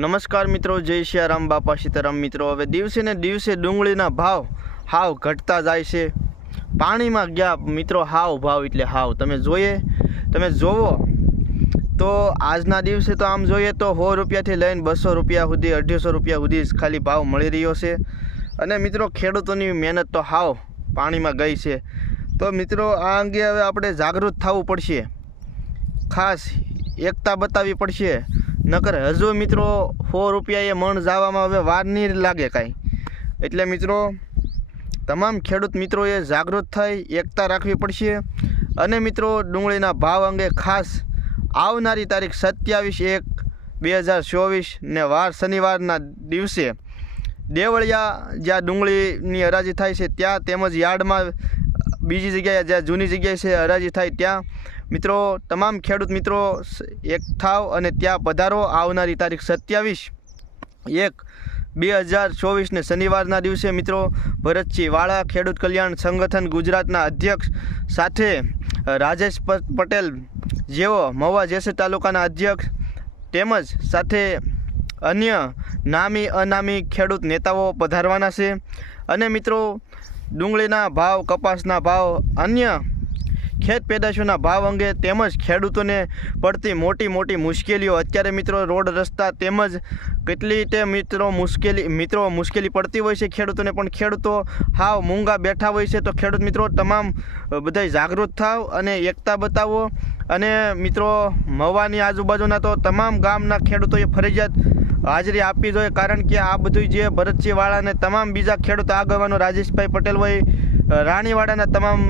નમસ્કાર મિત્રો, જય સિયારામ બાપા સીતારામ. મિત્રો, હવે દિવસે ને દિવસે ડુંગળીના ભાવ, હાવ ઘટતા જાય છે. પાણીમાં ગયા મિત્રો, હાવ ભાવ એટલે હાવ. તમે જોઈએ, તમે જોવો. તો આજના દિવસે તો આમ જોઈએ તો સો રૂપિયાથી લઈને બસો રૂપિયા સુધી, અઢીસો રૂપિયા સુધી ખાલી ભાવ મળી રહ્યો છે. અને મિત્રો, ખેડૂતોની મહેનત તો હાવ પાણીમાં ગઈ છે. તો મિત્રો, આ અંગે હવે આપણે જાગૃત થવું પડશે. ખાસ એકતા બતાવવી પડશે. નકર હજુ મિત્રો સો રૂપિયા એ મણ જવામાં હવે વાર નહીં લાગે કાંઈ. એટલે મિત્રો, તમામ ખેડૂત મિત્રોએ જાગૃત થઈ એકતા રાખવી પડશે. અને મિત્રો, ડુંગળીના ભાવ અંગે ખાસ આવનારી તારીખ સત્યાવીસ એક બે હજાર ચોવીસ ને વાર શનિવારના દિવસે દેવળિયા જ્યાં ડુંગળીની હરાજી થાય છે, ત્યાં તેમજ યાર્ડમાં બીજી જગ્યાએ જ્યાં જૂની જગ્યાએ છે, હરાજી થાય ત્યાં મિત્રો, તમામ ખેડૂત મિત્રો એક થાવ અને ત્યાં પધારો. આવનારી તારીખ સત્યાવીસ એક બે હજાર ચોવીસને શનિવારના દિવસે મિત્રો, ભરતસિંહ વાળા ખેડૂત કલ્યાણ સંગઠન ગુજરાતના અધ્યક્ષ સાથે રાજેશ પટેલ જેઓ મવા જેસર તાલુકાના અધ્યક્ષ તેમજ સાથે અન્ય નામી અનામી ખેડૂત નેતાઓ પધારવાના છે. અને મિત્રો, ડુંગળીના ભાવ, કપાસના ભાવ, અન્ય ખેત પેદાશોના ભાવ અંગે તેમજ ખેડૂતોને પડતી મોટી મોટી મુશ્કેલીઓ. અત્યારે મિત્રો રોડ, રસ્તા તેમજ કેટલી તે મિત્રો મુશ્કેલી મિત્રો મુશ્કેલી પડતી હોય છે ખેડૂતોને, પણ ખેડૂતો હાવ મૂંગા બેઠા હોય છે. તો ખેડૂત મિત્રો તમામ બધાય જાગૃત થાવ અને એકતા બતાવો. અને મિત્રો મવાની આજુબાજુના તો તમામ ગામના ખેડૂતોએ ફરજિયાત હાજરી આપવી જોઈએ. કારણ કે આ બધું જે ભરતસિંહ વાળાને તમામ બીજા ખેડૂત આગેવાનો રાજેશભાઈ પટેલ હોય, રાણીવાડાના તમામ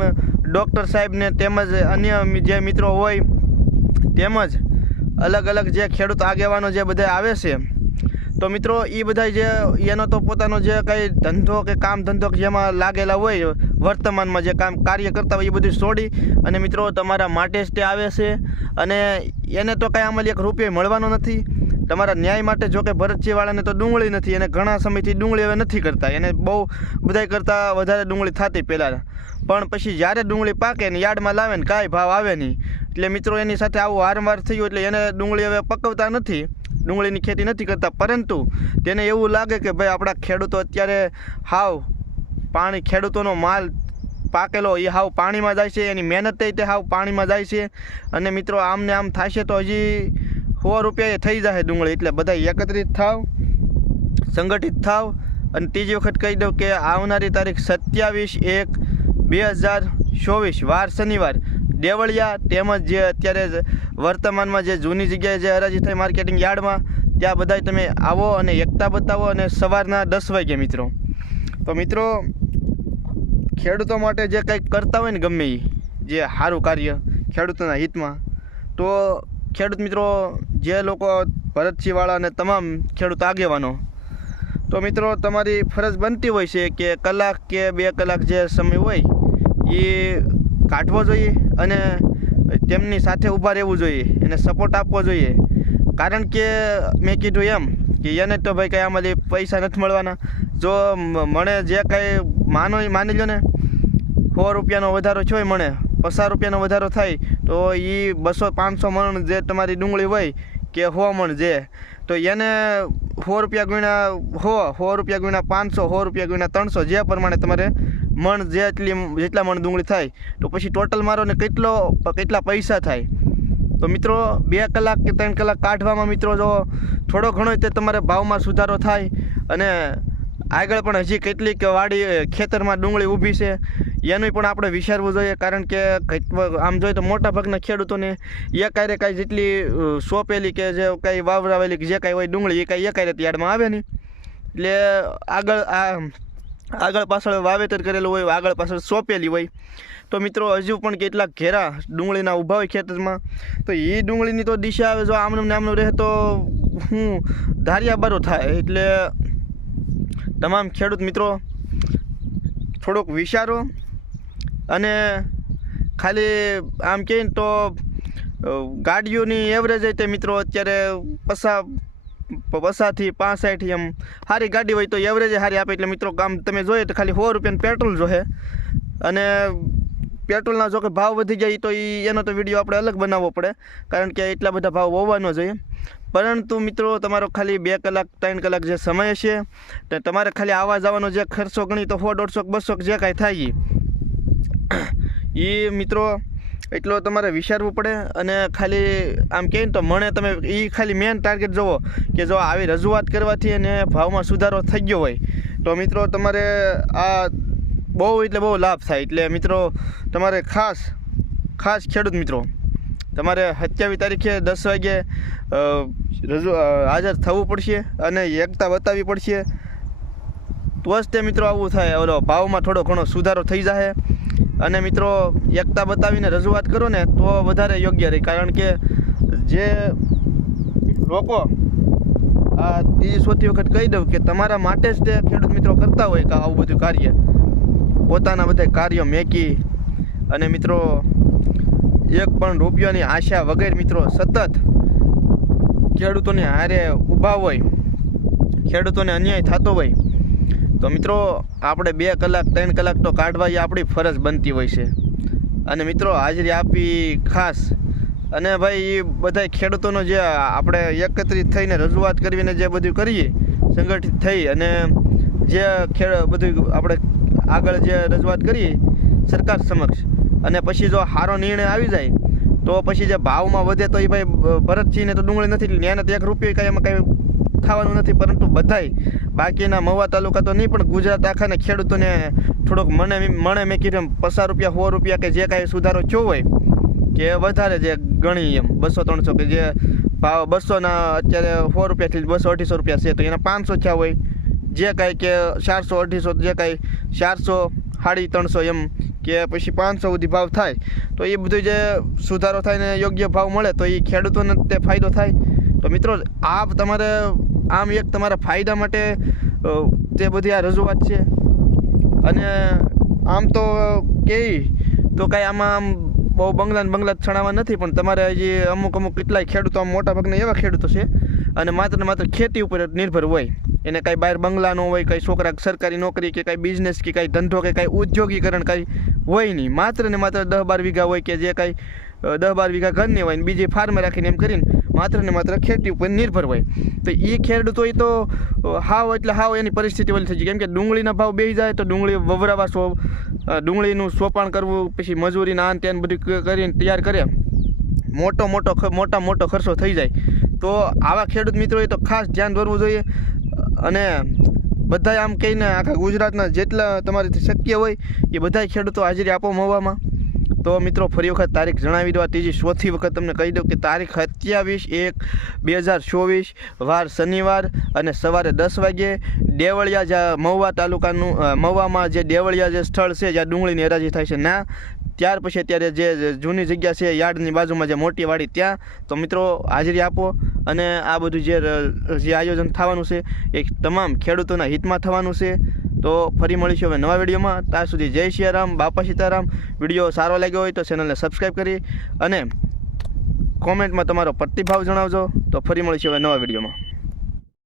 ડૉક્ટર સાહેબને તેમજ અન્ય જે મિત્રો હોય, તેમજ અલગ અલગ જે ખેડૂત આગેવાનો જે બધા આવે છે, તો મિત્રો એ બધા જે, એનો તો પોતાનો જે કંઈ ધંધો કે કામ ધંધો જેમાં લાગેલા હોય, વર્તમાનમાં જે કામ કાર્ય કરતા હોય એ બધું છોડી અને મિત્રો તમારા માટે જ તે આવે છે. અને એને તો કાંઈ આમાં એક રૂપિયો મળવાનો નથી. તમારા ન્યાય માટે જો કે ભરતજીવાળાને તો ડુંગળી નથી, એને ઘણા સમયથી ડુંગળી હવે નથી કરતા. એને બહુ બધાય કરતાં વધારે ડુંગળી થતી પહેલાં. પણ પછી જ્યારે ડુંગળી પાકે ને યાર્ડમાં લાવે ને કાંઈ ભાવ આવે નહીં. એટલે મિત્રો, એની સાથે આવું વારંવાર થયું એટલે એને ડુંગળી હવે પકવતા નથી. ડુંગળીની ખેતી નથી કરતા, પરંતુ તેને એવું લાગે કે ભાઈ, આપણા ખેડૂતો અત્યારે હાવ પાણી, ખેડૂતોનો માલ પાકેલો એ હાવ પાણીમાં જાય છે, એની મહેનત તે હાવ પાણીમાં જાય છે. અને મિત્રો, આમને આમ થશે તો હજી સો રૂપિયા થઈ જશે ડુંગળી, એટલે બધા એકત્રિત થાવ, સંગઠિત થાવ. અને ત્રીજી વખત કહી દઉં કે આવનારી તારીખ સત્યાવીસ એક બે હજાર ચોવીસ વાર શનિવાર. દેવળિયા તેમજ જે અત્યારે વર્તમાનમાં જે જૂની જગ્યાએ જે હરાજી થઈ માર્કેટિંગ યાર્ડમાં, ત્યાં બધાય તમે આવો અને એકતા બતાવો અને સવારના દસ વાગે મિત્રો. તો મિત્રો, ખેડૂતો માટે જે કંઈક કરતા હોય ને ગમે એ જે સારું કાર્ય ખેડૂતોના હિતમાં, તો ખેડૂત મિત્રો, જે લોકો ભરતસિંહવાળા અને તમામ ખેડૂત આગેવાનો, તો મિત્રો તમારી ફરજ બનતી હોય છે કે કલાક કે બે કલાક જે સમય હોય એ કાઢવો જોઈએ અને તેમની સાથે ઊભા રહેવું જોઈએ, એને સપોર્ટ આપવો જોઈએ. કારણ કે મેં કીધું એમ કે એને તો ભાઈ કંઈ આમાંથી પૈસા નથી મળવાના. જો મને જે કાંઈ માનો માની લો ને, સો રૂપિયાનો વધારો છે મને પચાસ રૂપિયાનો વધારો થાય, તો એ બસો, પાંચસો મણ જે તમારી ડુંગળી હોય કે હો મણ જે, તો એને સો રૂપિયા ગુણ્યા હો સો રૂપિયા ગુણ્યા પાંચસો, સો રૂપિયા ગુણ્યા ત્રણસો જે પ્રમાણે તમારે મણ જેટલી જેટલા મણ ડુંગળી થાય, તો પછી ટોટલ મારો ને કેટલો કેટલા પૈસા થાય. તો મિત્રો, બે કલાક કે ત્રણ કલાક કાઢવામાં મિત્રો, જો થોડો ઘણો તે તમારે ભાવમાં સુધારો થાય અને આગળ પણ હજી કેટલીક વાડી ખેતરમાં ડુંગળી ઊભી છે. એનું પણ આપણે વિચારવું જોઈએ, કારણ કે આમ જોઈએ તો મોટા ભાગના ખેડૂતોને એકારે કાંઈ જેટલી સોંપેલી કે જે કાંઈ વાવરાવેલી કે જે કાંઈ હોય ડુંગળી, એ કાંઈ એકારે યાર્ડમાં આવે નહીં. એટલે આગળ આ આગળ પાછળ વાવેતર કરેલું હોય, આગળ પાછળ સોંપેલી હોય. તો મિત્રો, હજુ પણ કેટલાક ઘેરા ડુંગળીના ઊભા હોય ખેતરમાં. તો એ ડુંગળીની તો દિશા આવે, જો આમનું નામનું રહે તો હું ધારિયા બારો થાય. એટલે તમામ ખેડૂત મિત્રો, થોડોક વિચારો અને ખાલી આમ કહીને તો ગાડીઓની એવરેજ તે મિત્રો અત્યારે પસા પસાથી પાસઠ એમ. સારી ગાડી હોય તો એવરેજ સારી આપે. એટલે મિત્રો કામ તમે જોઈએ તો ખાલી સો રૂપિયાનું પેટ્રોલ જોશે અને પેટ્રોલના જો કે ભાવ વધી જાય તો એ એનો તો વીડિયો આપણે અલગ બનાવવો પડે. કારણ કે એટલા બધા ભાવ હોવા ન જોઈએ પરંતુ મિત્રો, તમારો ખાલી બે કલાક, ત્રણ કલાક જે સમય છે, તો તમારે ખાલી આવવા જવાનો જે ખર્ચો ગણી તો સો, દોઢસો બસો જે કાંઈ થાય એ મિત્રો એટલો તમારે વિચારવું પડે અને ખાલી આમ કહે ને તો મને તમે એ ખાલી મેન ટાર્ગેટ જુઓ કે જો આવી રજૂઆત કરવાથી અને ભાવમાં સુધારો થઈ ગયો હોય, તો મિત્રો તમારે આ બહુ એટલે બહુ લાભ થાય. એટલે મિત્રો, તમારે ખાસ ખાસ ખેડૂત મિત્રો, તમારે સત્યાવીસ તારીખે દસ વાગે રજૂ હાજર થવું પડશે અને એકતા બતાવવી પડશે. તો જ તે મિત્રો આવું થાય. ઓલો ભાવમાં થોડો ઘણો સુધારો થઈ જાય અને મિત્રો, એકતા બતાવીને રજૂઆત કરો ને તો વધારે યોગ્ય રહે. કારણ કે જે લોકો, આ ત્રીજી ચોથી વખત કહી દઉં કે તમારા માટે જ તે ખેડૂત મિત્રો કરતા હોય કે આવું બધું કાર્ય. પોતાના બધા કાર્યો મેકી અને મિત્રો, એક પણ રૂપિયાની આશા વગર મિત્રો સતત ખેડૂતોને હારે ઊભા હોય, ખેડૂતોને અન્યાય થતો હોય તો મિત્રો, આપણે બે કલાક, ત્રણ કલાક તો કાઢવા એ આપણી ફરજ બનતી હોય છે. અને મિત્રો, હાજરી આપી ખાસ. અને ભાઈ એ બધા ખેડૂતોનો જે આપણે એકત્રિત થઈને રજૂઆત કરીને જે બધું કરીએ, સંગઠિત થઈ અને જે ખેડ, બધું આપણે આગળ જે રજૂઆત કરીએ, સરકાર સમક્ષ. અને પછી જો સારો નિર્ણય આવી જાય, તો પછી જે ભાવમાં વધે તો એ ભાઈ ભરતસિંહને તો ડુંગળી નથી એને તો એક રૂપિયા કાંઈ એમાં કાંઈ થવાનું નથી, પરંતુ બધાય બાકીના મવા તાલુકા તો નહીં, પણ ગુજરાત આખાને ખેડૂતોને થોડોક મને મને મેં કીધું પચાસ રૂપિયા, સો રૂપિયા કે જે કાંઈ સુધારો થયો હોય, કે વધારે જે ગણી એમ, બસો, ત્રણસો કે જે ભાવ બસોના અત્યારે સો રૂપિયાથી બસો અઢીસો રૂપિયા છે, તો એના પાંચસો થયા હોય, જે કાંઈ કે ચારસો, અઢીસો, જે કાંઈ ચારસો, સાડી ત્રણસો એમ, કે પછી પાંચસો સુધી ભાવ થાય, તો એ બધું જે સુધારો થાય ને યોગ્ય ભાવ મળે, તો એ ખેડૂતોને તે ફાયદો થાય. તો મિત્રો આ તમારે આમ એક તમારા ફાયદા માટે તે બધી આ રજૂઆત છે. અને આમ તો કે તો કાંઈ આમાં આમ બહુ બંગલા બંગલા છણાવા નથી, પણ તમારે હજી અમુક અમુક કેટલાય ખેડૂતો, આમ મોટા ભાગના એવા ખેડૂતો છે, અને માત્ર માત્ર ખેતી ઉપર જ નિર્ભર હોય. એને કાંઈ બહાર બંગલા ન હોય, કાંઈ છોકરા સરકારી નોકરી કે કાંઈ બિઝનેસ કે કાંઈ ધંધો કે કાંઈ ઉદ્યોગીકરણ કાંઈ હોય નહીં. માત્ર ને માત્ર દસ બાર વીઘા હોય કે જે કાંઈ દસ બાર વીઘા ઘરની હોય ને બીજી ફાર્મ રાખીને એમ કરીને માત્ર ને માત્ર ખેતી ઉપર નિર્ભર હોય. તો એ ખેડૂતો એ તો હાવ એટલે હાવ એની પરિસ્થિતિ ઓલી થઈ જાય. કેમ કે ડુંગળીના ભાવ બેસી જાય તો ડુંગળી વવરાવા સો ડુંગળીનું સોપાણ કરવું, પછી મજૂરી આન તેન બધું કરીને તૈયાર કરે. મોટો મોટો મોટા મોટો ખર્ચો થઈ જાય. તો આવા ખેડૂત મિત્રોએ તો ખાસ ધ્યાન દોરવું જોઈએ. અને બધા આમ કહીને આખા ગુજરાતના જેટલા તમારી શક્ય હોય, એ બધાય ખેડૂતો હાજરી આપો મહુવામાં તો મિત્રો, ફરી વખત તારીખ જણાવી દો આ ત્રીજી ચોથી વખત તમને કહી દઉં કે તારીખ સત્યાવીસ એક બે હજાર ચોવીસ, વાર શનિવાર અને સવારે દસ વાગ્યે દેવળિયા જ્યાં મહુવા તાલુકાનું મહુવામાં જે દેવળિયા જે સ્થળ છે, જ્યાં ડુંગળીની હરાજી થાય છે, ના, ત્યાર પછી અત્યારે જે જે જૂની જગ્યા છે, યાર્ડની બાજુમાં જે મોટી વાડી ત્યાં, તો મિત્રો હાજરી આપો અને આ બધું જે જે આયોજન થવાનું છે, એ તમામ ખેડૂતોના હિતમાં થવાનું છે. તો ફરી મળીશું હવે નવા વિડીયોમાં. ત્યાં સુધી જય સિયારામ બાપા સીતારામ. વીડિયો સારો લાગ્યો હોય તો ચેનલને સબસ્ક્રાઈબ કરી અને કોમેન્ટમાં તમારો પ્રતિભાવ જણાવજો. તો ફરી મળીશું હવે નવા વિડીયોમાં.